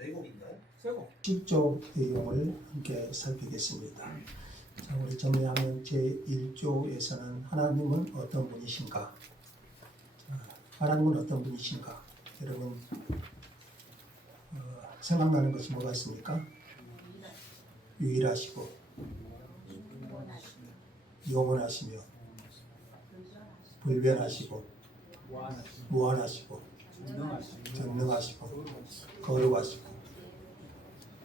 내곡인가요? 쇠곡. 7조 내용을 함께 살피겠습니다. 자, 우리 정리하면 제1조에서는 하나님은 어떤 분이신가? 하나님은 어떤 분이신가? 여러분 생각나는 것이 뭐가 있습니까? 유일하시고 영원하시며 불변하시고 무한하시고 전능하시고 거룩하시고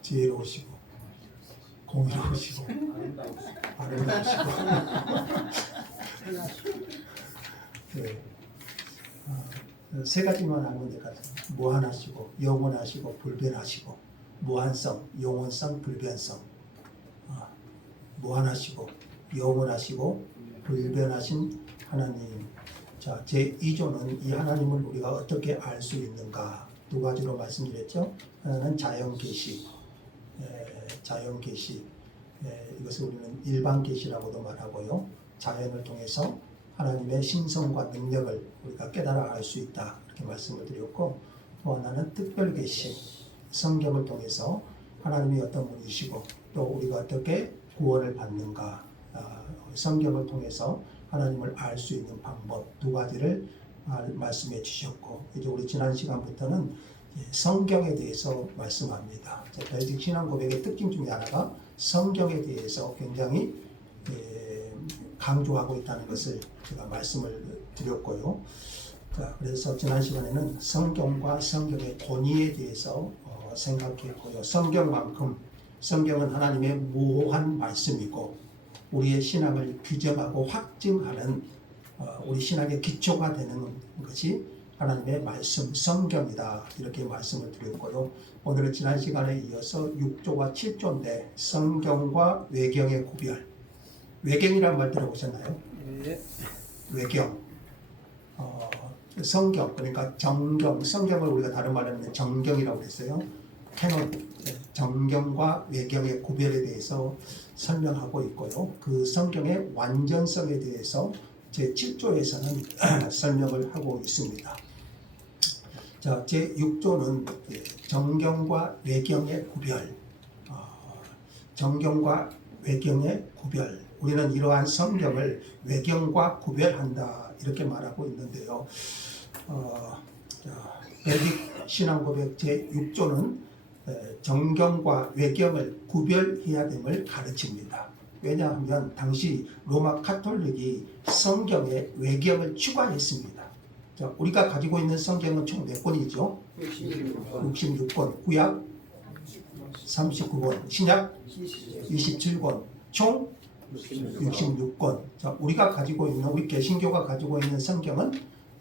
지혜로우시고 공의로우시고 아름다우시고 네. 세 가지만 알면 될 것 같아요. 무한하시고 영원하시고 불변하시고 무한성, 영원성, 불변성. 무한하시고 영원하시고 불변하신 하나님. 자, 제2조는 이 하나님을 우리가 어떻게 알 수 있는가 두 가지로 말씀드렸죠. 하나는 자연계시, 자연계시. 이것을 우리는 일반계시라고도 말하고요. 자연을 통해서 하나님의 신성과 능력을 우리가 깨달아 알 수 있다 이렇게 말씀을 드렸고, 또 하나는 특별계시, 성경을 통해서 하나님이 어떤 분이시고 또 우리가 어떻게 구원을 받는가, 성경을 통해서 하나님을 알 수 있는 방법 두 가지를 말씀해 주셨고, 이제 우리 지난 시간부터는 성경에 대해서 말씀합니다. 벨직 신앙 고백의 특징 중에 하나가 성경에 대해서 굉장히 강조하고 있다는 것을 제가 말씀을 드렸고요. 자, 그래서 지난 시간에는 성경과 성경의 권위에 대해서 생각했고요. 성경은 하나님의 무한 말씀이고 우리의 신앙을 규정하고 확증하는 우리 신앙의 기초가 되는 것이 하나님의 말씀, 성경이다 이렇게 말씀을 드렸고요. 오늘은 지난 시간에 이어서 6조와 7조인데 성경과 외경의 구별. 외경이라는 말 들어보셨나요? 네. 외경. 성경, 그러니까 정경, 성경을 우리가 다른 말로는 정경이라고 했어요. 캐논, 정경과 외경의 구별에 대해서 설명하고 있고요. 그 성경의 완전성에 대해서 제7조에서는 설명을 하고 있습니다. 자, 제6조는 정경과 외경의 구별, 정경과 외경의 구별. 우리는 이러한 성경을 외경과 구별한다 이렇게 말하고 있는데요. 벨직 신앙고백 제6조는 정경과 외경을 구별해야 됨을 가르칩니다. 왜냐하면 당시 로마 카톨릭이 성경에 외경을 추가했습니다. 자, 우리가 가지고 있는 성경은 총 몇 권이죠? 66권, 구약 39권, 신약 27권, 총 66권. 자, 우리가 가지고 있는, 우리 개신교가 가지고 있는 성경은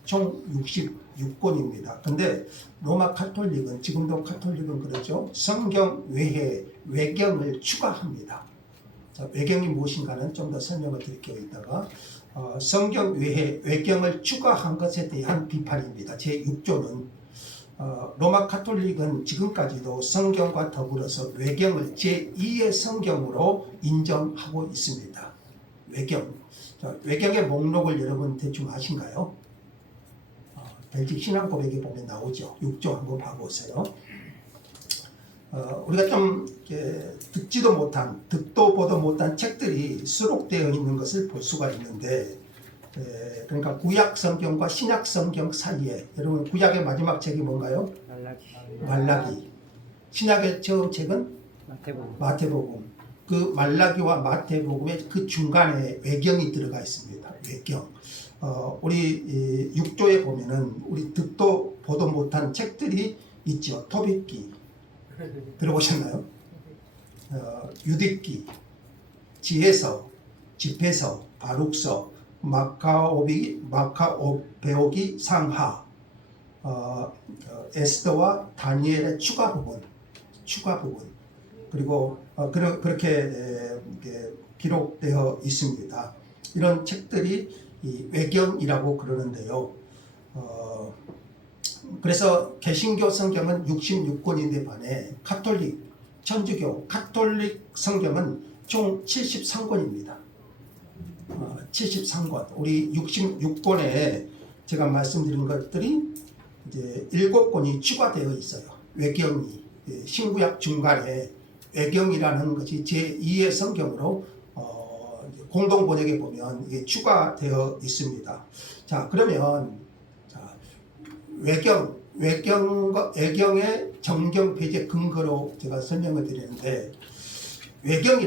총 66권입니다. 근데 로마 카톨릭은, 지금도 카톨릭은 그렇죠. 성경 외에 외경을 추가합니다. 자, 외경이 무엇인가는 좀 더 설명을 드릴게요. 이따가 성경 외에 외경을 추가한 것에 대한 비판입니다. 제6조는 로마 카톨릭은 지금까지도 성경과 더불어서 외경을 제2의 성경으로 인정하고 있습니다. 외경. 자, 외경의 목록을 여러분 대충 아신가요? 벨직 신앙 고백에 보면 나오죠. 6조 한번 봐보세요. 우리가 좀 듣지도 못한, 듣도 보도 못한 책들이 수록되어 있는 것을 볼 수가 있는데, 그러니까 구약 성경과 신약 성경 사이에, 여러분 구약의 마지막 책이 뭔가요? 말라기. 신약의 처음 책은 마태복음. 그 말라기와 마태복음의 그 중간에 외경이 들어가 있습니다. 외경. 우리 6조에 보면은 우리 듣도 보도 못한 책들이 있죠. 토빗기 들어보셨나요? 유딕기, 지혜서, 집회서, 바룩서, 마카오베오기 상하, 에스더와 다니엘의 추가 부분, 그리고 그렇게 기록되어 있습니다. 이런 책들이 이 외경이라고 그러는데요. 그래서 개신교 성경은 66권인데 반해 카톨릭, 천주교, 카톨릭 성경은 총 73권입니다. 73권. 우리 66권에 제가 말씀드린 것들이 이제 7권이 추가되어 있어요. 외경이. 신구약 중간에 외경이라는 것이 제2의 성경으로 공동 번역에 보면 이게 추가되어 있습니다. 자, 그러면 외경의 정경 배제 근거로 제가 설명을 드리는데, 외경,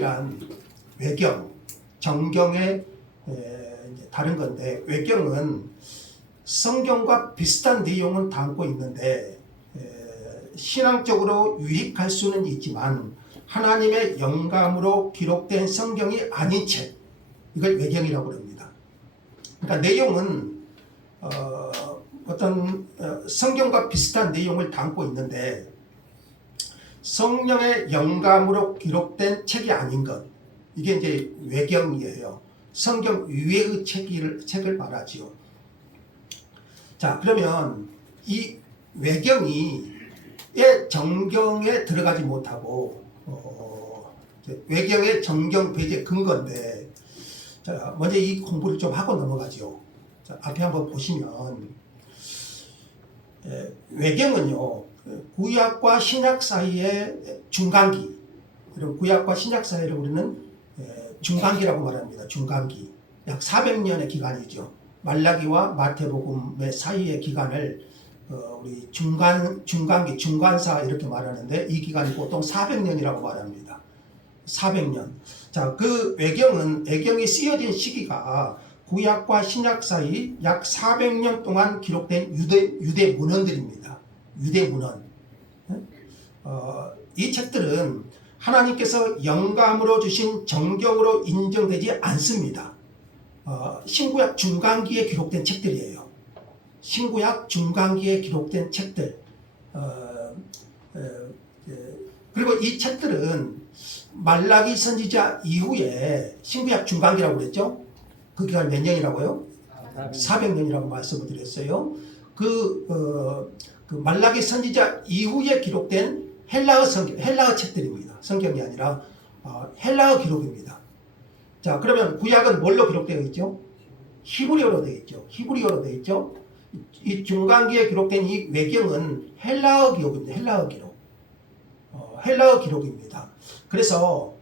정경의 다른 건데, 외경은 성경과 비슷한 내용은 담고 있는데 신앙적으로 유익할 수는 있지만 하나님의 영감으로 기록된 성경이 아닌 책, 이걸 외경이라고 합니다. 그러니까 내용은 어떤 성경과 비슷한 내용을 담고 있는데 성령의 영감으로 기록된 책이 아닌 것, 이게 이제 외경이에요. 성경 위의 책을 말하지요. 자, 그러면 이 외경이 정경에 들어가지 못하고 외경의 정경 배제 근거인데, 자, 먼저 이 공부를 좀 하고 넘어가죠. 자, 앞에 한번 보시면 외경은요, 구약과 신약 사이의 중간기, 그리고 구약과 신약 사이를 우리는 중간기라고 말합니다. 중간기, 약 400년의 기간이죠. 말라기와 마태복음의 사이의 기간을 우리 중간기, 중간사 이렇게 말하는데, 이 기간이 보통 400년이라고 말합니다. 400년. 자, 그 외경이 쓰여진 시기가 구약과 신약 사이 약 400년 동안 기록된 유대 문헌들입니다. 유대 문헌. 이 책들은 하나님께서 영감으로 주신 정경으로 인정되지 않습니다. 신구약 중간기에 기록된 책들이에요. 신구약 중간기에 기록된 책들. 그리고 이 책들은 말라기 선지자 이후에, 신구약 중간기라고 그랬죠? 그 기간 몇 년이라고요? 400년이라고 말씀을 드렸어요. 그 말라기 선지자 이후에 기록된 헬라어 책들입니다. 성경이 아니라 헬라어 기록입니다. 자, 그러면 구약은 뭘로 기록되어 있죠? 히브리어로 되어 있죠. 히브리어로 되어 있죠. 이 중간기에 기록된 이 외경은 헬라어 기록입니다. 헬라어 기록. 헬라어 기록입니다. 그래서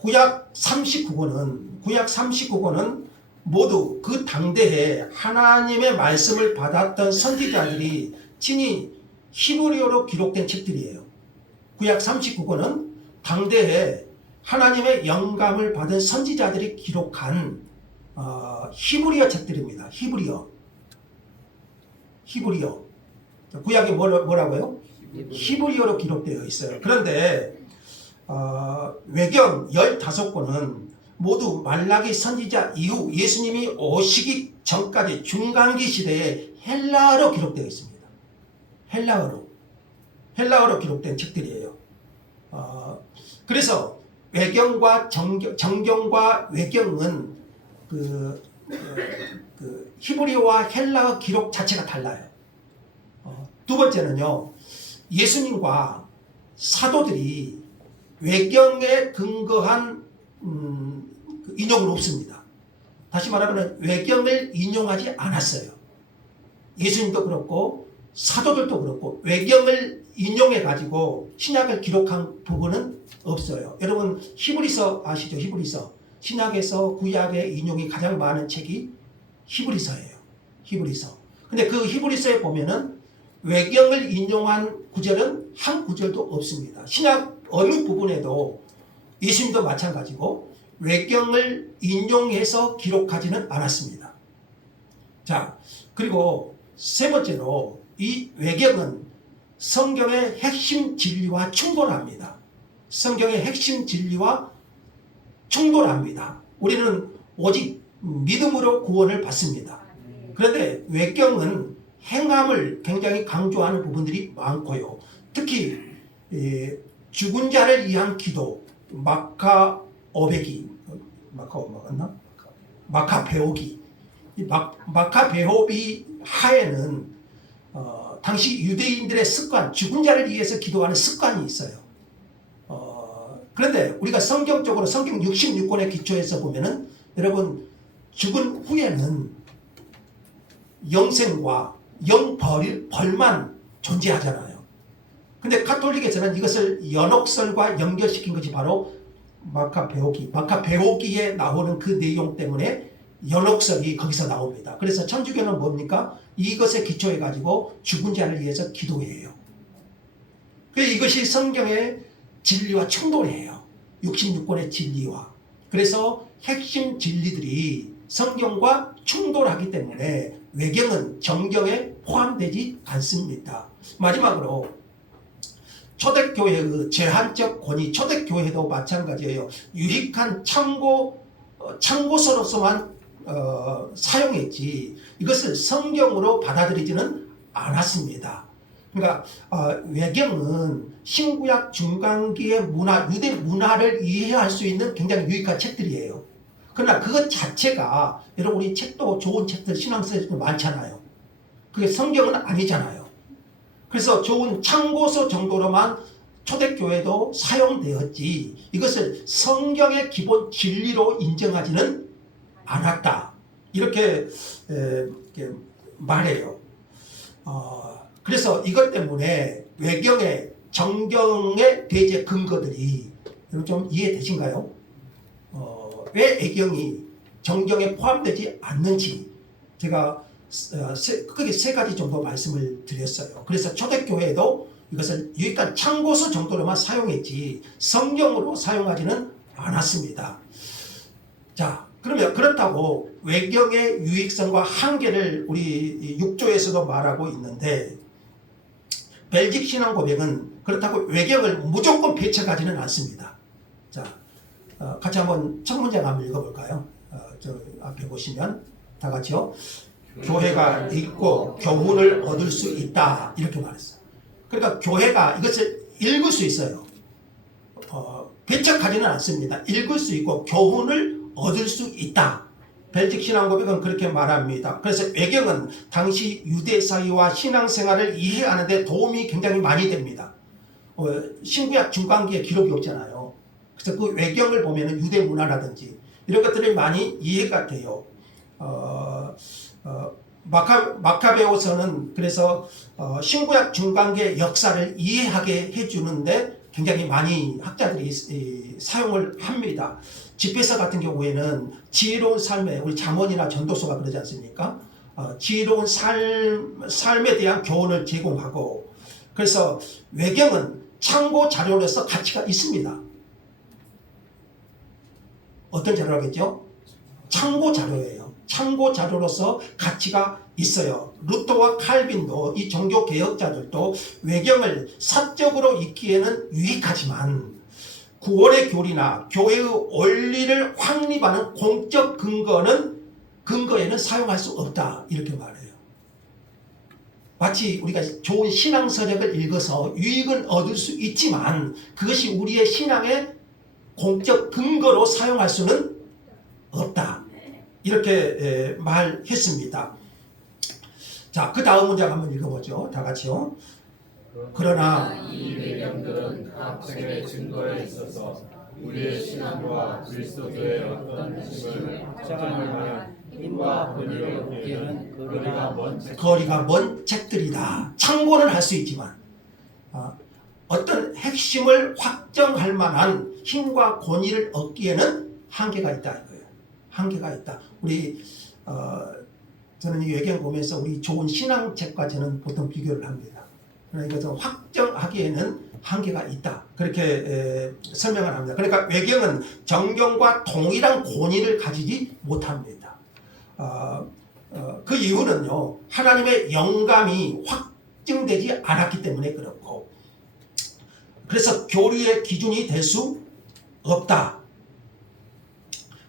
구약 39권은 모두 그 당대에 하나님의 말씀을 받았던 선지자들이 친히 히브리어로 기록된 책들이에요. 구약 39권은 당대에 하나님의 영감을 받은 선지자들이 기록한 히브리어 책들입니다. 히브리어. 구약이 뭐라고요? 히브리어로 기록되어 있어요. 그런데 외경 15권은 모두 말라기 선지자 이후 예수님이 오시기 전까지 중간기 시대에 헬라어로 기록되어 있습니다. 헬라어로 기록된 책들이에요. 그래서 외경과 정경과 외경은 그 히브리어와 헬라어 기록 자체가 달라요. 두 번째는요, 예수님과 사도들이 외경에 근거한 인용은 없습니다. 다시 말하면 외경을 인용하지 않았어요. 예수님도 그렇고 사도들도 그렇고 외경을 인용해 가지고 신약을 기록한 부분은 없어요. 여러분 히브리서 아시죠? 히브리서. 신약에서 구약에 인용이 가장 많은 책이 히브리서예요. 히브리서. 근데 그 히브리서에 보면은 외경을 인용한 구절은 한 구절도 없습니다. 신약 어느 부분에도 예수님도 마찬가지고 외경을 인용해서 기록하지는 않았습니다. 자, 그리고 세 번째로 이 외경은 성경의 핵심 진리와 충돌합니다. 성경의 핵심 진리와 충돌합니다. 우리는 오직 믿음으로 구원을 받습니다. 그런데 외경은 행함을 굉장히 강조하는 부분들이 많고요. 특히 죽은 자를 위한 기도, 마카베오기 하에는 당시 유대인들의 습관, 죽은 자를 위해서 기도하는 습관이 있어요. 그런데 우리가 성경적으로 성경 66권의 기초에서 보면은 여러분 죽은 후에는 영생과 영벌만 존재하잖아요. 근데 가톨릭에서는 이것을 연옥설과 연결시킨 것이 바로 마카베오기에 나오는 그 내용 때문에 연옥설이 거기서 나옵니다. 그래서 천주교는 뭡니까? 이것에 기초해 가지고 죽은 자를 위해서 기도해요. 이것이 성경의 진리와 충돌해요. 66권의 진리와. 그래서 핵심 진리들이 성경과 충돌하기 때문에 외경은 정경에 포함되지 않습니다. 마지막으로 초대교회의 제한적 권위, 초대교회도 마찬가지예요. 유익한 참고서로서만 사용했지 이것을 성경으로 받아들이지는 않았습니다. 그러니까 외경은 신구약 중간기의 문화, 유대 문화를 이해할 수 있는 굉장히 유익한 책들이에요. 그러나 그것 자체가 여러분 우리 책도 좋은 책들 신앙서에서 많잖아요. 그게 성경은 아니잖아요. 그래서 좋은 참고서 정도로만 초대교회도 사용되었지 이것을 성경의 기본 진리로 인정하지는 않았다. 이렇게 말해요. 그래서 이것 때문에 외경의 정경의 대제 근거들이 여러분 좀 이해되신가요? 왜 외경이 정경에 포함되지 않는지 제가 크게 세 가지 정도 말씀을 드렸어요. 그래서 초대교회도 이것을 유익한 참고서 정도로만 사용했지 성경으로 사용하지는 않았습니다. 자, 그러면 그렇다고 외경의 유익성과 한계를 우리 6조에서도 말하고 있는데 벨직 신앙 고백은 그렇다고 외경을 무조건 배척하지는 않습니다. 자, 같이 한번 첫 문장 한번 읽어볼까요? 저 앞에 보시면 다 같이요. 교회가 있고 교훈을 얻을 수 있다 이렇게 말했어요. 그러니까 교회가 이것을 읽을 수 있어요. 배척하지는 않습니다. 읽을 수 있고 교훈을 얻을 수 있다. 벨직 신앙 고백은 그렇게 말합니다. 그래서 외경은 당시 유대 사회와 신앙생활을 이해하는 데 도움이 굉장히 많이 됩니다. 신구약 중간기에 기록이 없잖아요. 그래서 그 외경을 보면 유대 문화라든지 이런 것들이 많이 이해가 돼요. 마카베오서는 그래서 신구약 중간기의 역사를 이해하게 해주는데 굉장히 많이 학자들이 사용을 합니다. 집회서 같은 경우에는 지혜로운 삶에 우리 잠언이나 전도서가 그러지 않습니까? 지혜로운 삶에 대한 교훈을 제공하고 그래서 외경은 참고 자료로서 가치가 있습니다. 어떤 자료라겠죠? 참고 자료예요. 참고 자료로서 가치가 있어요. 루터와 칼빈도 이 종교 개혁자들도 외경을 사적으로 읽기에는 유익하지만 구원의 교리나 교회의 원리를 확립하는 공적 근거에는 사용할 수 없다 이렇게 말해요. 마치 우리가 좋은 신앙서적을 읽어서 유익은 얻을 수 있지만 그것이 우리의 신앙의 공적 근거로 사용할 수는 없다 이렇게 말했습니다. 자, 그 다음 문장 한번 읽어보죠. 다 같이요. 그러나 이 배경들은 각 책의 증거에 있어서 우리의 신앙과 그리스도교의 어떤 핵심을 확정할 만한 힘과 권위를 얻기에는 거리가 먼 책들이다. 참고는 할 수 있지만 어떤 핵심을 확정할 만한 힘과 권위를 얻기에는 한계가 있다 이거예요. 한계가 있다. 우리 저는 이 외경 보면서 우리 좋은 신앙책과 저는 보통 비교를 합니다. 그러니까 이것을 확정하기에는 한계가 있다. 그렇게 설명을 합니다. 그러니까 외경은 정경과 동일한 권위를 가지지 못합니다. 그 이유는요. 하나님의 영감이 확증되지 않았기 때문에 그렇고 그래서 교리의 기준이 될 수 없다.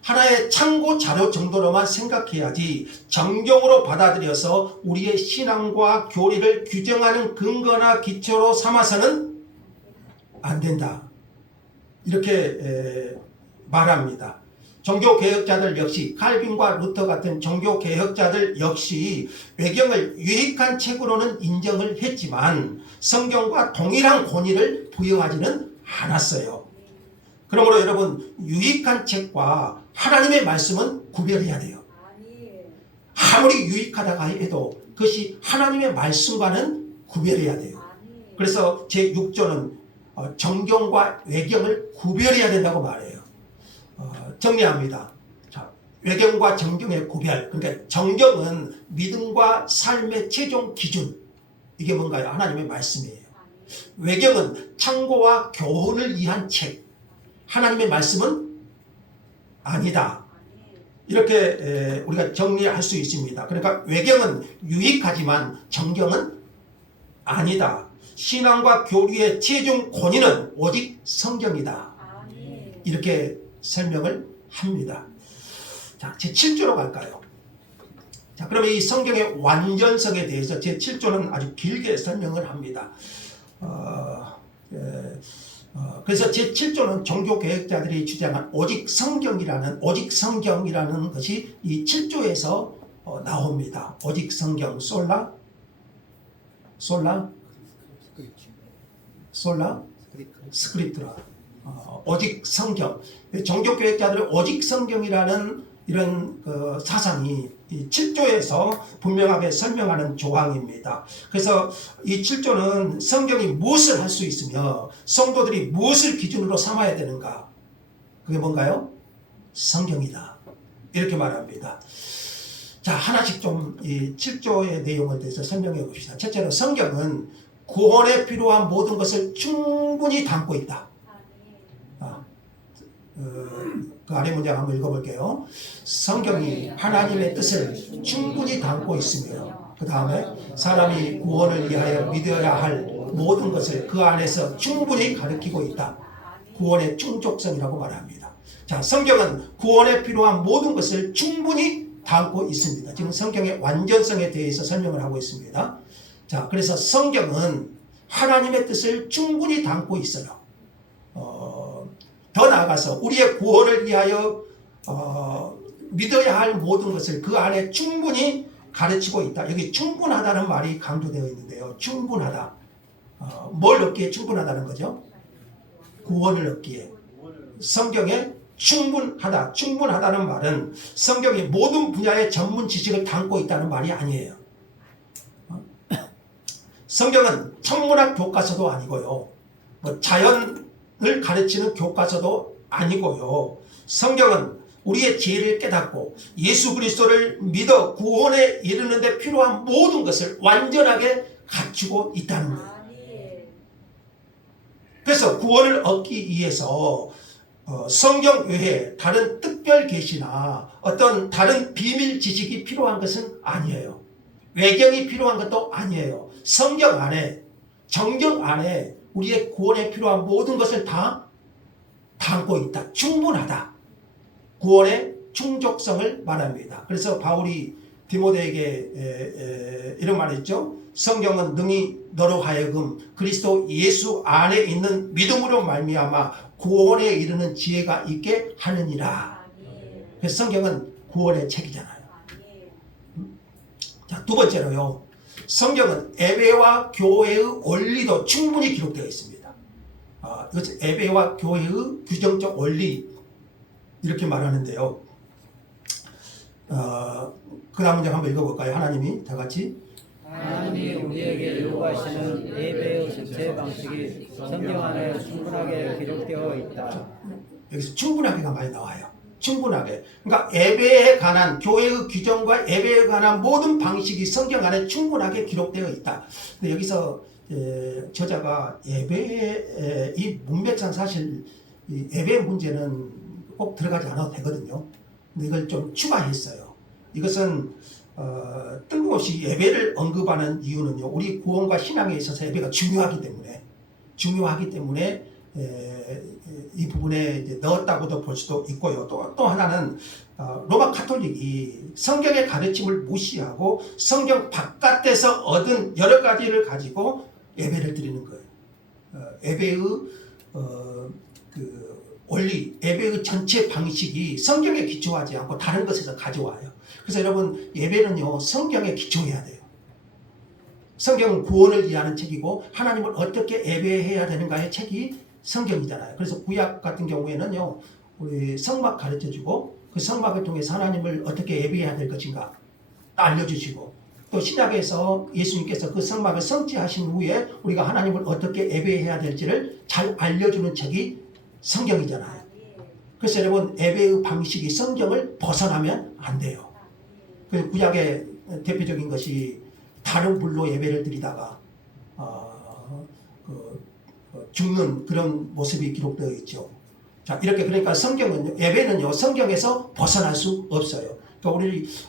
하나의 참고 자료 정도로만 생각해야지 정경으로 받아들여서 우리의 신앙과 교리를 규정하는 근거나 기초로 삼아서는 안 된다. 이렇게 말합니다. 종교개혁자들 역시 칼빈과 루터 같은 종교개혁자들 역시 외경을 유익한 책으로는 인정을 했지만 성경과 동일한 권위를 부여하지는 않았어요. 그러므로 여러분 유익한 책과 하나님의 말씀은 구별해야 돼요. 아무리 유익하다가 해도 그것이 하나님의 말씀과는 구별해야 돼요. 그래서 제6조는 정경과 외경을 구별해야 된다고 말해요. 정리합니다. 자, 외경과 정경의 구별. 그러니까 정경은 믿음과 삶의 최종 기준. 이게 뭔가요? 하나님의 말씀이에요. 외경은 참고와 교훈을 위한 책. 하나님의 말씀은 아니다. 이렇게 우리가 정리할 수 있습니다. 그러니까 외경은 유익하지만 정경은 아니다. 신앙과 교리의 최종 권위는 오직 성경이다. 이렇게 설명을 합니다. 자, 제7조로 갈까요? 자, 그러면 이 성경의 완전성에 대해서 제7조는 아주 길게 설명을 합니다. 그래서 제7조는 종교개혁자들이 주장한 오직 성경이라는 것이 이 7조에서 나옵니다. 오직 성경, 솔라 스크립트라. 오직 성경. 종교개혁자들은 오직 성경이라는 이런 사상이 이 7조에서 분명하게 설명하는 조항입니다. 그래서 이 7조는 성경이 무엇을 할 수 있으며 성도들이 무엇을 기준으로 삼아야 되는가? 그게 뭔가요? 성경이다. 이렇게 말합니다. 자, 하나씩 좀 이 7조의 내용에 대해서 설명해 봅시다. 첫째로 성경은 구원에 필요한 모든 것을 충분히 담고 있다. 그 아래 문장 한번 읽어볼게요. 성경이 하나님의 뜻을 충분히 담고 있으며 그 다음에 사람이 구원을 위하여 믿어야 할 모든 것을 그 안에서 충분히 가르치고 있다. 구원의 충족성이라고 말합니다. 자, 성경은 구원에 필요한 모든 것을 충분히 담고 있습니다. 지금 성경의 완전성에 대해서 설명을 하고 있습니다. 자, 그래서 성경은 하나님의 뜻을 충분히 담고 있어요. 더 나아가서 우리의 구원을 위하여 믿어야 할 모든 것을 그 안에 충분히 가르치고 있다. 여기 충분하다는 말이 강조되어 있는데요. 충분하다. 뭘 얻기에 충분하다는 거죠? 구원을 얻기에. 성경에 충분하다는 말은 성경이 모든 분야의 전문 지식을 담고 있다는 말이 아니에요. 성경은 천문학 교과서도 아니고요. 자연을 가르치는 교과서도 아니고요. 성경은 우리의 죄를 깨닫고 예수 그리스도를 믿어 구원에 이르는 데 필요한 모든 것을 완전하게 갖추고 있다는 거예요. 그래서 구원을 얻기 위해서 성경 외에 다른 특별 계시나 어떤 다른 비밀 지식이 필요한 것은 아니에요. 외경이 필요한 것도 아니에요. 성경 안에, 정경 안에 우리의 구원에 필요한 모든 것을 다 담고 있다. 충분하다. 구원의 충족성을 말합니다. 그래서 바울이 디모데에게 이런 말을 했죠. 성경은 능히 너로 하여금 그리스도 예수 안에 있는 믿음으로 말미암아 구원에 이르는 지혜가 있게 하느니라. 그래서 성경은 구원의 책이잖아요. 자, 두 번째로요. 성경은 예배와 교회의 원리도 충분히 기록되어 있습니다. 이것은 예배와 교회의 규정적 원리 이렇게 말하는데요. 그 다음 문장 한번 읽어볼까요? 하나님이 다 같이 하나님이 우리에게 요구하시는 예배의 전체 방식이 성경 안에 충분하게 기록되어 있다. 여기서 충분하게가 많이 나와요. 충분하게. 그러니까 예배에 관한 교회의 규정과 예배에 관한 모든 방식이 성경 안에 충분하게 기록되어 있다. 근데 여기서 저자가 예배의 이 문맥상 사실 예배 문제는 꼭 들어가지 않아도 되거든요. 근데 이걸 좀 추가했어요. 이것은 뜬금없이 예배를 언급하는 이유는요. 우리 구원과 신앙에 있어서 예배가 중요하기 때문에 이 부분에 이제 넣었다고도 볼 수도 있고요. 또 하나는 로마 카톨릭이 성경의 가르침을 무시하고 성경 바깥에서 얻은 여러 가지를 가지고 예배를 드리는 거예요. 예배의 그 원리, 예배의 전체 방식이 성경에 기초하지 않고 다른 것에서 가져와요. 그래서 여러분 예배는요 성경에 기초해야 돼요. 성경은 구원을 위하는 책이고 하나님을 어떻게 예배해야 되는가의 책이 성경이잖아요. 그래서 구약 같은 경우에는요 우리 성막 가르쳐주고 그 성막을 통해서 하나님을 어떻게 예배해야 될 것인가 알려주시고 또 신약에서 예수님께서 그 성막을 성취하신 후에 우리가 하나님을 어떻게 예배해야 될지를 잘 알려주는 책이 성경이잖아요. 그래서 여러분 예배의 방식이 성경을 벗어나면 안 돼요. 그 구약의 대표적인 것이 다른 불로 예배를 드리다가 죽는 그런 모습이 기록되어 있죠. 자, 이렇게 그러니까 성경은 예배는요 성경에서 벗어날 수 없어요. 그러니까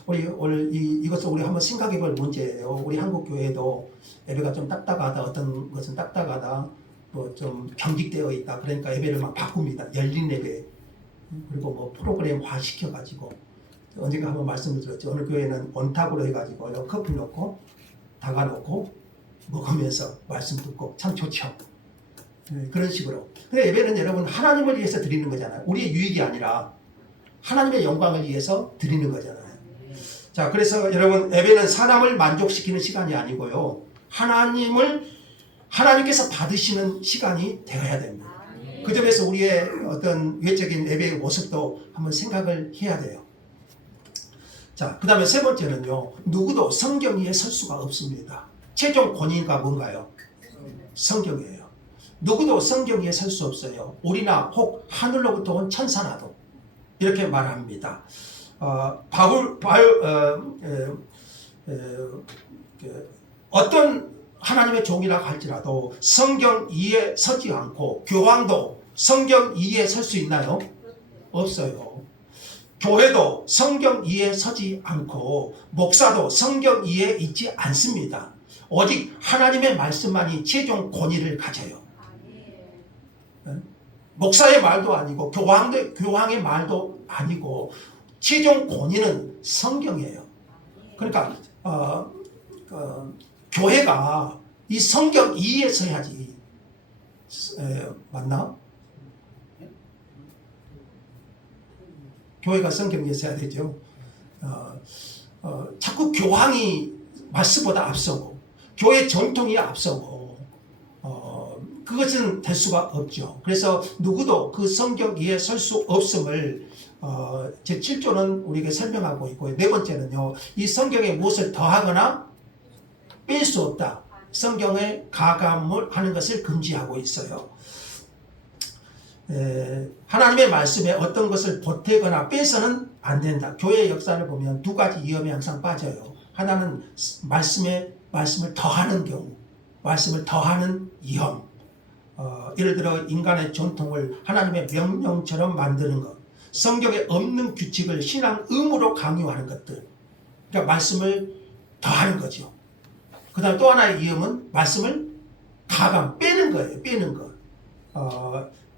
우리 오늘 이것을 우리 한번 생각해볼 문제예요. 우리 한국 교회도 예배가 좀 딱딱하다, 어떤 것은 딱딱하다, 뭐 좀 경직되어 있다. 그러니까 예배를 막 바꿉니다. 열린 예배 그리고 뭐 프로그램화 시켜가지고 언젠가 한번 말씀을 드렸죠. 어느 교회는 원탑으로 해가지고 커피 넣고 다가 넣고 먹으면서 말씀 듣고 참 좋죠. 그런 식으로. 근데 예배는 여러분 하나님을 위해서 드리는 거잖아요. 우리의 유익이 아니라 하나님의 영광을 위해서 드리는 거잖아요. 자, 그래서 여러분 예배는 사람을 만족시키는 시간이 아니고요. 하나님께서 받으시는 시간이 되어야 됩니다. 그 점에서 우리의 어떤 외적인 예배의 모습도 한번 생각을 해야 돼요. 자, 그 다음에 세 번째는요. 누구도 성경 위에 설 수가 없습니다. 최종 권위가 뭔가요? 성경이에요. 누구도 성경 위에 설 수 없어요. 우리나 혹 하늘로부터 온 천사나도 이렇게 말합니다. 어떤 하나님의 종이라 할지라도 성경 위에 서지 않고 교황도 성경 위에 설 수 있나요? 없어요. 교회도 성경 위에 서지 않고 목사도 성경 위에 있지 않습니다. 오직 하나님의 말씀만이 최종 권위를 가져요. 목사의 말도 아니고 교황의 말도 아니고 최종 권위는 성경이에요. 그러니까 교회가 이 성경 위에 서야지. 맞나? 교회가 성경 위에 서야 되죠. 자꾸 교황이 말씀보다 앞서고 교회 전통이 앞서고 그것은 될 수가 없죠. 그래서 누구도 그 성경 위에 설 수 없음을 제7조는 우리에게 설명하고 있고요. 네 번째는요. 이 성경에 무엇을 더하거나 뺄 수 없다. 성경에 가감을 하는 것을 금지하고 있어요. 하나님의 말씀에 어떤 것을 보태거나 빼서는 안 된다. 교회의 역사를 보면 두 가지 위험에 항상 빠져요. 하나는 말씀을 더하는 경우, 말씀을 더하는 위험. 예를 들어 인간의 전통을 하나님의 명령처럼 만드는 것, 성경에 없는 규칙을 신앙 의무로 강요하는 것들, 그러니까 말씀을 더하는 거죠. 그 다음에 또 하나의 위험은 말씀을 가감, 빼는 거예요. 빼는 것.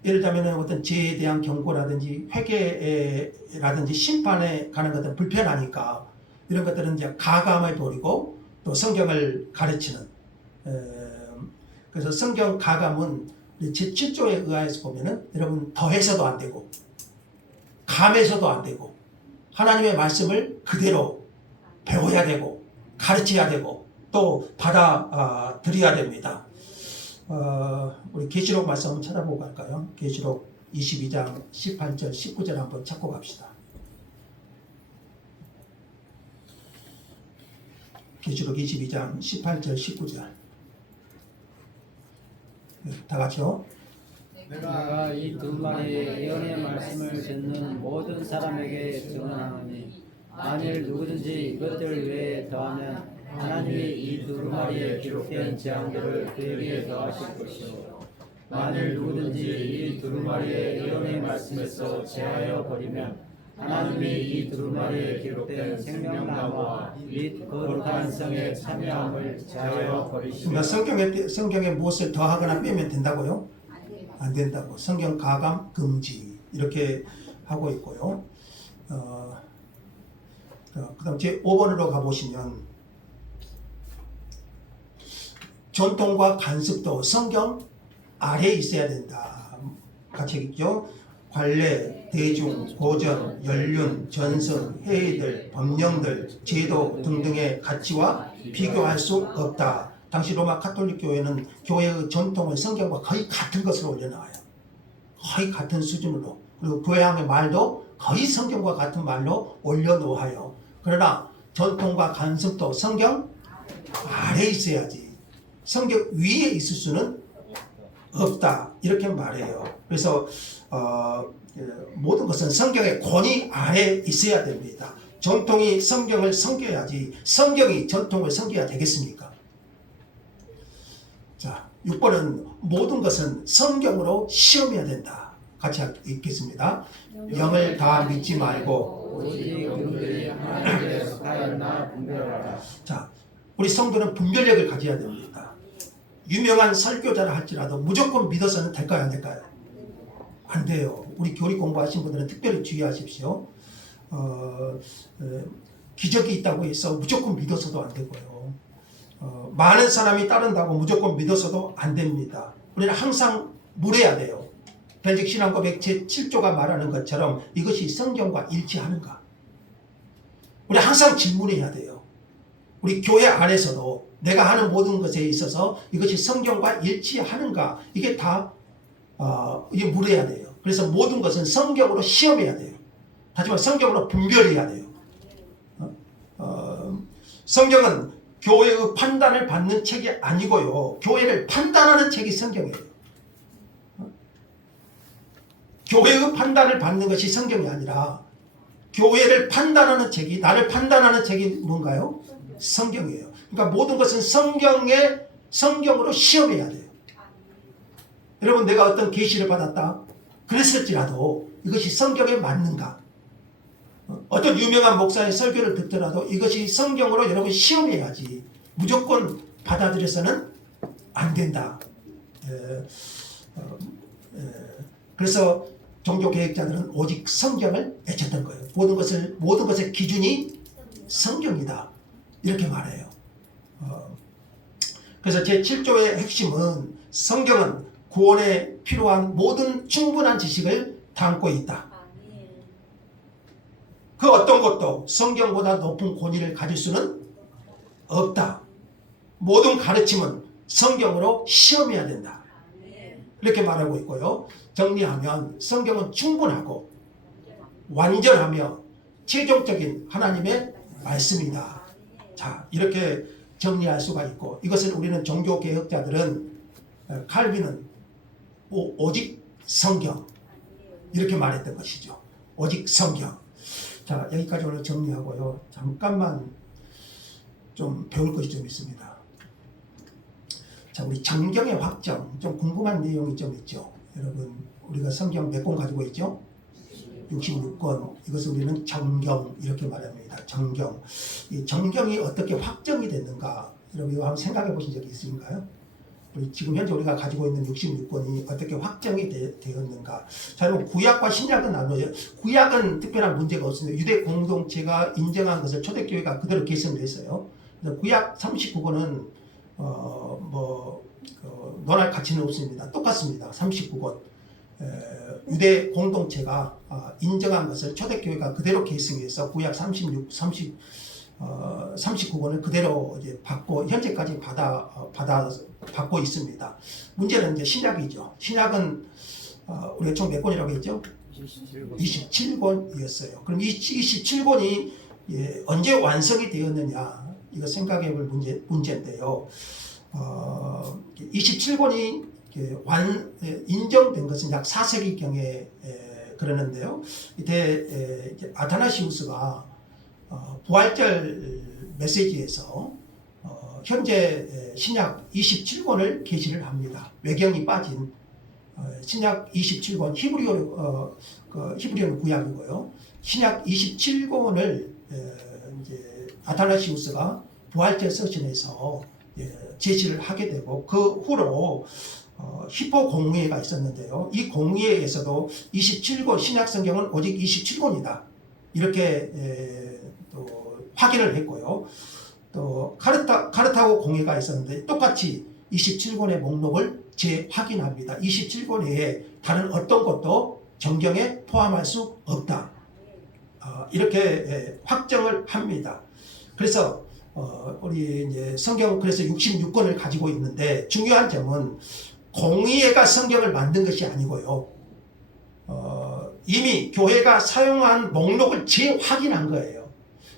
예를 들면 어떤 죄에 대한 경고라든지 회개라든지 심판에 가는 것들은 불편하니까 이런 것들은 이제 가감을 버리고 또 성경을 가르치는. 그래서 성경 가감은 제7조에 의하여서 보면은 여러분 더해서도 안 되고 감해서도 안 되고 하나님의 말씀을 그대로 배워야 되고 가르쳐야 되고 또 받아들여야 됩니다. 우리 계시록 말씀 한번 찾아보고 갈까요? 계시록 22장 18절 19절 한번 찾고 갑시다. 계시록 22장 18절 19절 다 같이요. 내가 이 두 마리의 예언의 말씀을 듣는 모든 사람에게 증언하노니 만일 누구든지 이것들 외에 더하면 하나님이 이 두 마리에 기록된 재앙들을 그에게 더하실 것이요 만일 누구든지 이 두 마리의 예언의 말씀에서 제하여 버리면 하나님이 이 두 마리에 기록된 생명나무와 및 거룩한 성에 참여함을 제하여 버리시며. 그러니까 성경에 무엇을 더하거나 빼면 된다고요? 안 된다고. 성경 가감 금지 이렇게 하고 있고요. 그다음 제 5번으로 가보시면 전통과 간습도 성경 아래에 있어야 된다. 같이 있죠. 관례, 대중, 고전, 연륜, 전승, 회의들, 법령들, 제도 등등의 가치와 비교할 수 없다. 당시 로마 가톨릭 교회는 교회의 전통을 성경과 거의 같은 것으로 올려놔요. 거의 같은 수준으로. 그리고 교회의 말도 거의 성경과 같은 말로 올려놓아요. 그러나 전통과 간습도 성경 아래에 있어야지. 성경 위에 있을 수는 없다. 이렇게 말해요. 그래서 모든 것은 성경의 권위 아래에 있어야 됩니다. 전통이 성경을 섬겨야지 성경이 전통을 섬겨야 되겠습니까? 자, 6번은 모든 것은 성경으로 시험해야 된다. 같이 읽겠습니다. 영을 다 믿지 말고 오직 그들이 하나님께 속하였나 분별하라. 자, 우리 성도는 분별력을 가져야 됩니다. 유명한 설교자라 할지라도 무조건 믿어서는 될까요, 안 될까요? 안 돼요. 우리 교리 공부하신 분들은 특별히 주의하십시오. 기적이 있다고 해서 무조건 믿어서도 안 되고요. 많은 사람이 따른다고 무조건 믿어서도 안 됩니다. 우리는 항상 물어야 돼요. 벨직 신앙고백 제7조가 말하는 것처럼 이것이 성경과 일치하는가? 우리 항상 질문해야 돼요. 우리 교회 안에서도 내가 하는 모든 것에 있어서 이것이 성경과 일치하는가? 이게 다 이게 물어야 돼요. 그래서 모든 것은 성경으로 시험해야 돼요. 하지만 성경으로 분별해야 돼요. 성경은 교회의 판단을 받는 책이 아니고요. 교회를 판단하는 책이 성경이에요. 교회의 판단을 받는 것이 성경이 아니라 교회를 판단하는 책이, 나를 판단하는 책이 뭔가요? 성경이에요. 그러니까 모든 것은 성경으로 시험해야 돼요. 여러분, 내가 어떤 계시를 받았다 그랬을지라도 이것이 성경에 맞는가? 어떤 유명한 목사의 설교를 듣더라도 이것이 성경으로 여러분 시험해야지 무조건 받아들여서는 안 된다. 그래서 종교개혁자들은 오직 성경을 외쳤던 거예요. 모든 것의 기준이 성경이다. 이렇게 말해요. 그래서 제7조의 핵심은 성경은 구원에 필요한 모든 충분한 지식을 담고 있다. 그 어떤 것도 성경보다 높은 권위를 가질 수는 없다. 모든 가르침은 성경으로 시험해야 된다. 이렇게 말하고 있고요. 정리하면 성경은 충분하고 완전하며 최종적인 하나님의 말씀이다. 자, 이렇게 정리할 수가 있고, 이것을 우리는 종교개혁자들은 칼빈은 오직 성경 이렇게 말했던 것이죠. 오직 성경. 자, 여기까지 오늘 정리하고요. 잠깐만 좀 배울 것이 좀 있습니다. 자, 우리 정경의 확정, 좀 궁금한 내용이 좀 있죠. 여러분, 우리가 성경 몇 권 가지고 있죠? 66권. 이것을 우리는 정경 이렇게 말합니다. 정경. 이 정경이 어떻게 확정이 됐는가? 여러분, 이거 한번 생각해 보신 적이 있으신가요? 지금 현재 우리가 가지고 있는 66권이 어떻게 확정이 되었는가? 자, 여러분, 구약과 신약은 나눠요. 구약은 특별한 문제가 없습니다. 유대 공동체가 인정한 것을 초대교회가 그대로 개선을 했어요. 그래서 구약 39권은 논할 가치는 없습니다. 똑같습니다. 39권. 유대 공동체가 인정한 것을 초대교회가 그대로 계승해서 구약 39권을 그대로 이제 받고 현재까지 받고 있습니다. 문제는 이제 신약이죠. 신약은 우리가 총 몇 권이라고 했죠? 27권이었어요. 그럼 이 27권이 언제 완성이 되었느냐? 이거 생각해 볼 문제인데요. 27권이 인정된 것은 약 4세기경에 그러는데요. 이때 아타나시우스가 부활절 메시지에서 현재 신약 27권을 계시를 합니다. 외경이 빠진 신약 27권, 히브리어는 구약이고요. 신약 27권을 이제 아타나시우스가 부활절 서신에서 제시를 하게 되고, 그 후로 히포 공의회가 있었는데요. 이 공의회에서도 27권, 신약 성경은 오직 27권이다. 이렇게 또 확인을 했고요. 또 카르타고 공회가 있었는데 똑같이 27권의 목록을 재확인합니다. 27권 외에 다른 어떤 것도 정경에 포함할 수 없다. 이렇게 확정을 합니다. 그래서 우리 이제 성경 그래서 66권을 가지고 있는데, 중요한 점은 공의회가 성경을 만든 것이 아니고요. 이미 교회가 사용한 목록을 재확인한 거예요.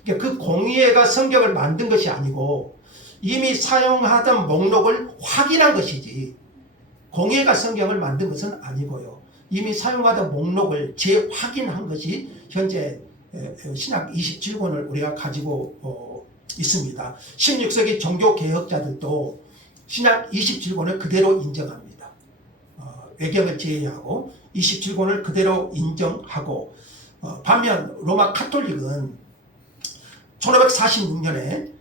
그러니까 그 공의회가 성경을 만든 것이 아니고 이미 사용하던 목록을 확인한 것이지 공예가 성경을 만든 것은 아니고요. 이미 사용하던 목록을 재확인한 것이 현재 신약 27권을 우리가 가지고 있습니다. 16세기 종교개혁자들도 신약 27권을 그대로 인정합니다. 외경을 제외하고 27권을 그대로 인정하고 반면 로마 카톨릭은 1546년에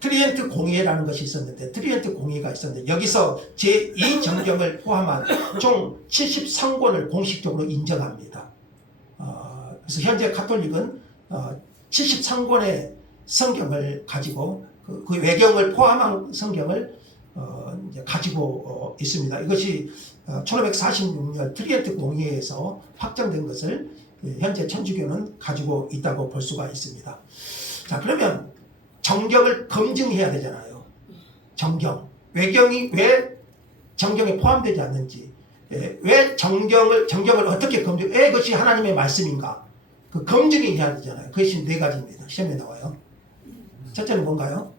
트리엔트 공의회라는 것이 있었는데 트리엔트 공의회가 있었는데 여기서 제2정경을 포함한 총 73권을 공식적으로 인정합니다. 그래서 현재 카톨릭은 73권의 성경을 가지고 그 외경을 포함한 성경을 이제 가지고 있습니다. 이것이 1546년 트리엔트 공의회에서 확정된 것을 현재 천주교는 가지고 있다고 볼 수가 있습니다. 자, 그러면 정경을 검증해야 되잖아요. 정경. 외경이 왜 정경에 포함되지 않는지, 왜 정경을 어떻게 검증, 왜 그것이 하나님의 말씀인가? 그 검증이 해야 되잖아요. 그것이 네 가지입니다. 시험에 나와요. 첫째는 뭔가요?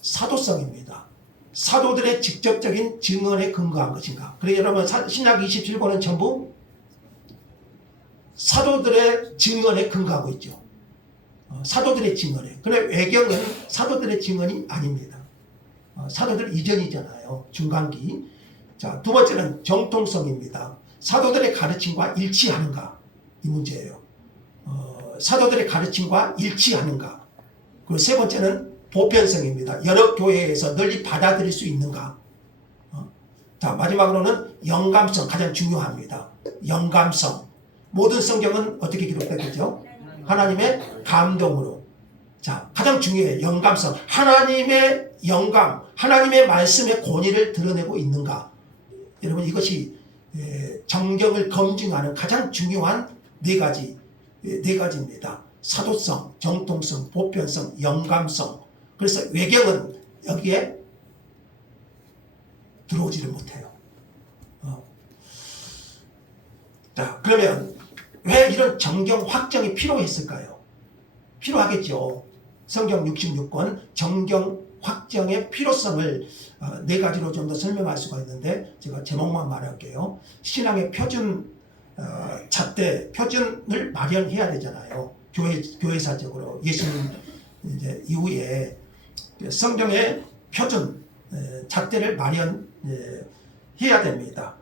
사도성입니다. 사도들의 직접적인 증언에 근거한 것인가? 그래서 여러분 신약 27권은 전부 사도들의 증언에 근거하고 있죠. 사도들의 증언에. 그런데 외경은 사도들의 증언이 아닙니다. 사도들 이전이잖아요. 중간기. 자, 두 번째는 정통성입니다. 사도들의 가르침과 일치하는가? 이 문제예요. 사도들의 가르침과 일치하는가? 그리고 세 번째는 보편성입니다. 여러 교회에서 널리 받아들일 수 있는가? 자, 마지막으로는 영감성, 가장 중요합니다. 영감성. 모든 성경은 어떻게 기록되겠죠? 하나님의 감동으로. 자, 가장 중요해요. 영감성. 하나님의 영감, 하나님의 말씀의 권위를 드러내고 있는가? 여러분, 이것이 정경을 검증하는 가장 중요한 네 가지입니다. 사도성, 정통성, 보편성, 영감성. 그래서 외경은 여기에 들어오지를 못해요. 자, 그러면 왜 이런 정경 확정이 필요했을까요? 필요하겠죠. 성경 66권 정경 확정의 필요성을 네 가지로 좀 더 설명할 수가 있는데 제가 제목만 말할게요. 신앙의 표준 잣대 표준을 마련해야 되잖아요. 교회사적으로 예수님 이제 이후에 성경의 표준 잣대를 마련해야 됩니다.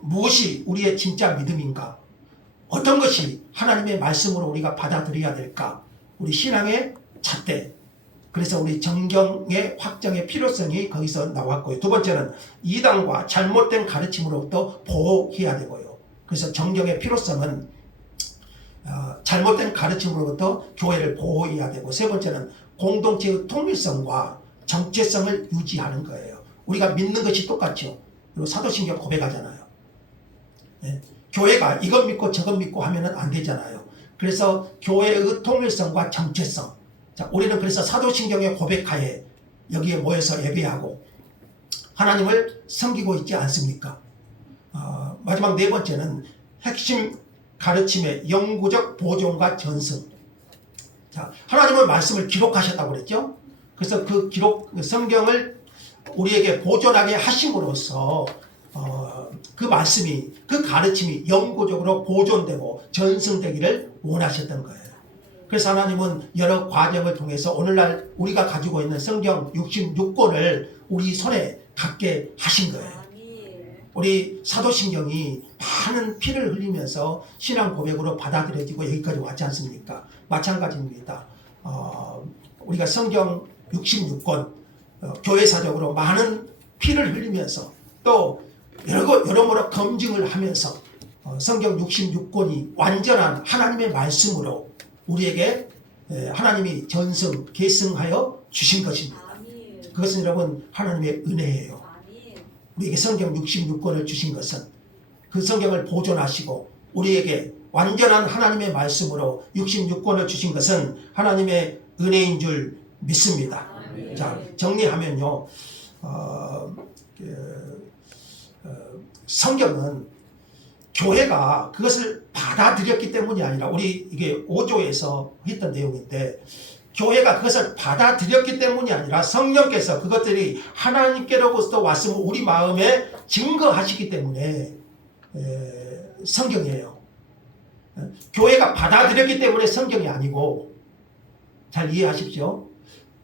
무엇이 우리의 진짜 믿음인가? 어떤 것이 하나님의 말씀으로 우리가 받아들여야 될까? 우리 신앙의 잣대. 그래서 우리 정경의 확정의 필요성이 거기서 나왔고요. 두 번째는 이단과 잘못된 가르침으로부터 보호해야 되고요. 그래서 정경의 필요성은 잘못된 가르침으로부터 교회를 보호해야 되고, 세 번째는 공동체의 통일성과 정체성을 유지하는 거예요. 우리가 믿는 것이 똑같죠. 그리고 사도신경 고백하잖아요. 네. 교회가 이것 믿고 저것 믿고 하면 안 되잖아요. 그래서 교회의 통일성과 정체성. 자, 우리는 그래서 사도신경의 고백하에 여기에 모여서 예배하고 하나님을 섬기고 있지 않습니까? 마지막 네 번째는 핵심 가르침의 영구적 보존과 전승. 자, 하나님은 말씀을 기록하셨다고 그랬죠? 그래서 그 성경을 우리에게 보존하게 하심으로써 그 말씀이, 그 가르침이 영구적으로 보존되고 전승되기를 원하셨던 거예요. 그래서 하나님은 여러 과정을 통해서 오늘날 우리가 가지고 있는 성경 66권을 우리 손에 갖게 하신 거예요. 우리 사도신경이 많은 피를 흘리면서 신앙 고백으로 받아들여지고 여기까지 왔지 않습니까? 마찬가지입니다. 우리가 성경 66권 교회사적으로 많은 피를 흘리면서 또 여러모로 검증을 하면서 성경 66권이 완전한 하나님의 말씀으로 우리에게 하나님이 전승, 계승하여 주신 것입니다. 그것은 여러분 하나님의 은혜예요. 우리에게 성경 66권을 주신 것은 그 성경을 보존하시고 우리에게 완전한 하나님의 말씀으로 66권을 주신 것은 하나님의 은혜인 줄 믿습니다. 자, 정리하면요. 성경은 교회가 그것을 받아들였기 때문이 아니라 우리 이게 5조에서 했던 내용인데 교회가 그것을 받아들였기 때문이 아니라 성령께서 그것들이 하나님께로부터 왔음을 우리 마음에 증거하시기 때문에 성경이에요. 교회가 받아들였기 때문에 성경이 아니고, 잘 이해하십시오.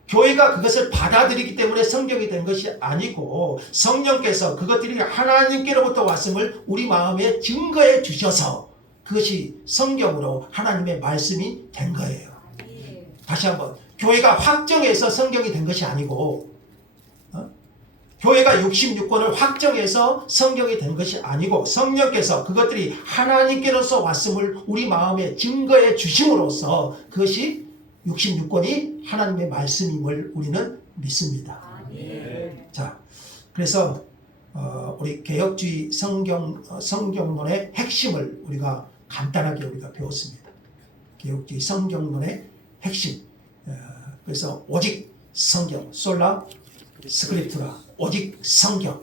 교회가 그것을 받아들이기 때문에 성경이 된 것이 아니고 성령께서 그것들이 하나님께로부터 왔음을 우리 마음에 증거해 주셔서 그것이 성경으로 하나님의 말씀이 된 거예요. 다시 한번, 교회가 확정해서 성경이 된 것이 아니고, 교회가 66권을 확정해서 성경이 된 것이 아니고 성령께서 그것들이 하나님께로서 왔음을 우리 마음에 증거해 주심으로써 그것이 66권이 하나님의 말씀임을 우리는 믿습니다. 자, 그래서 우리 개혁주의 성경론의 핵심을 우리가 간단하게 우리가 배웠습니다. 개혁주의 성경론의 핵심. 그래서 오직 성경, 솔라 스크립투라, 오직 성경.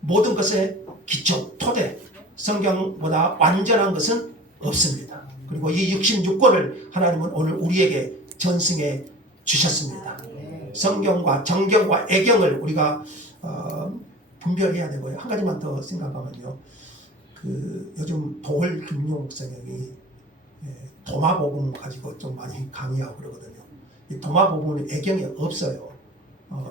모든 것의 기초, 토대, 성경보다 완전한 것은 없습니다. 그리고 이 66권을 하나님은 오늘 우리에게 전승해 주셨습니다. 성경과 정경과 애경을 우리가 분별해야 되고요. 한 가지만 더 생각하면요. 요즘 도월 김용 목사님이 도마복음 가지고 좀 많이 강의하고 그러거든요. 이 도마복음은 애경이 없어요.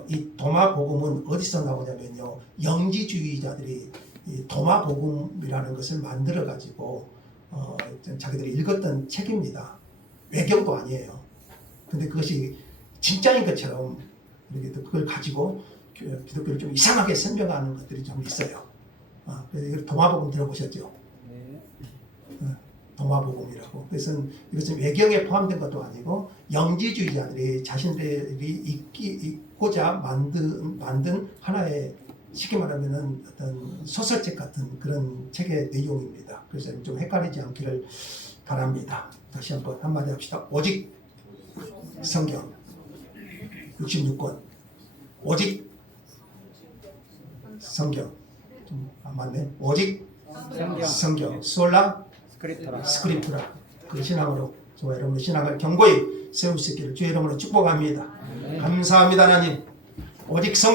이 도마복음은 어디서 나오냐면요. 영지주의자들이 이 도마복음이라는 것을 만들어 가지고 자기들이 읽었던 책입니다. 외경도 아니에요. 근데 그것이 진짜인 것처럼 이렇게 그걸 가지고 기독교를 좀 이상하게 설명하는 것들이 좀 있어요. 그래서 도마복음 들어보셨죠? 도마복음이라고. 그래서 이것은 외경에 포함된 것도 아니고 영지주의자들이 자신들이 읽고자 만든 하나의 쉽게 말하면은 어떤 소설책 같은 그런 책의 내용입니다. 그래서 좀 헷갈리지 않기를 바랍니다. 다시 한번 한마디 합시다. 오직 성경 66권 오직 성경 좀 안 맞네. 오직 성경 솔라 스크립투라. 그 신앙으로 저와 여러분의 신앙을 견고히 세울 수 있기를 주의 이름으로 축복합니다. 감사합니다. 하나님. 오직 성경